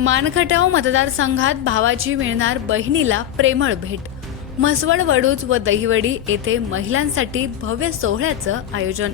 मानखटाव मतदारसंघात भावाची मिळणार बहिणीला प्रेमळ भेट म्हसवड वडूज व दहिवडी येथे महिलांसाठी भव्य सोहळ्याचं आयोजन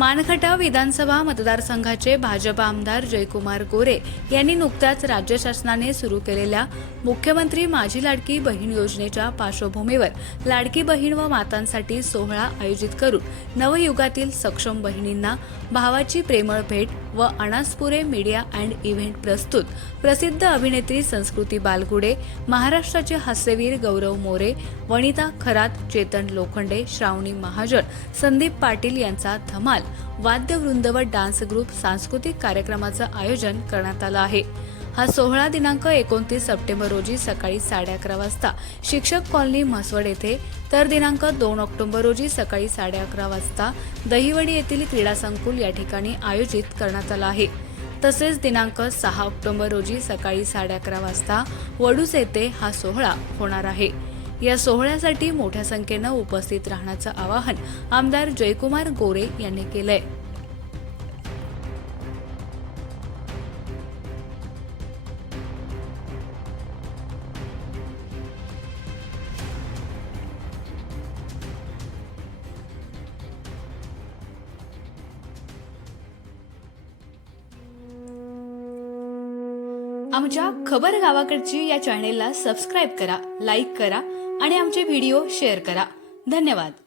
मानखटाव विधानसभा मतदारसंघाचे भाजप आमदार जयकुमार गोरे यांनी नुकत्याच राज्य शासनाने सुरू केलेल्या मुख्यमंत्री माझी लाडकी बहीण योजनेच्या पार्श्वभूमीवर लाडकी बहीण व मातांसाठी सोहळा आयोजित करून नवयुगातील सक्षम बहिणींना भावाची प्रेमळ भेट व अनासपुरे मीडिया अँड इव्हेंट प्रस्तुत प्रसिद्ध अभिनेत्री संस्कृती बालगुडे महाराष्ट्राचे हास्यवीर गौरव मोरे वनिता खरात चेतन लोखंडे श्रावणी महाजन संदीप पाटील यांचा धमाल वाद्य वाद्यवृंद व डान्स ग्रुप सांस्कृतिक कार्यक्रमाचं आयोजन करण्यात आलं आहे हा सोहळा दिनांक एकोणतीस सप्टेंबर रोजी सकाळी साडे अकरा वाजता शिक्षक कॉलनी म्हसवड येथे तर दिनांक दोन ऑक्टोबर रोजी सकाळी साडे अकरा वाजता दहिवडी येथील क्रीडा संकुल या ठिकाणी आयोजित करण्यात आला आहे तसेच दिनांक सहा ऑक्टोबर रोजी सकाळी साडे अकरा वाजता वडूस येथे हा सोहळा होणार आहे या सोहळ्यासाठी मोठ्या संख्येनं उपस्थित राहण्याचं आवाहन आमदार जयकुमार गोरे यांनी केलंय आमच्या खबर गावाकडची या चॅनेलला सबस्क्राईब करा लाईक करा आणि आमचे व्हिडिओ शेअर करा धन्यवाद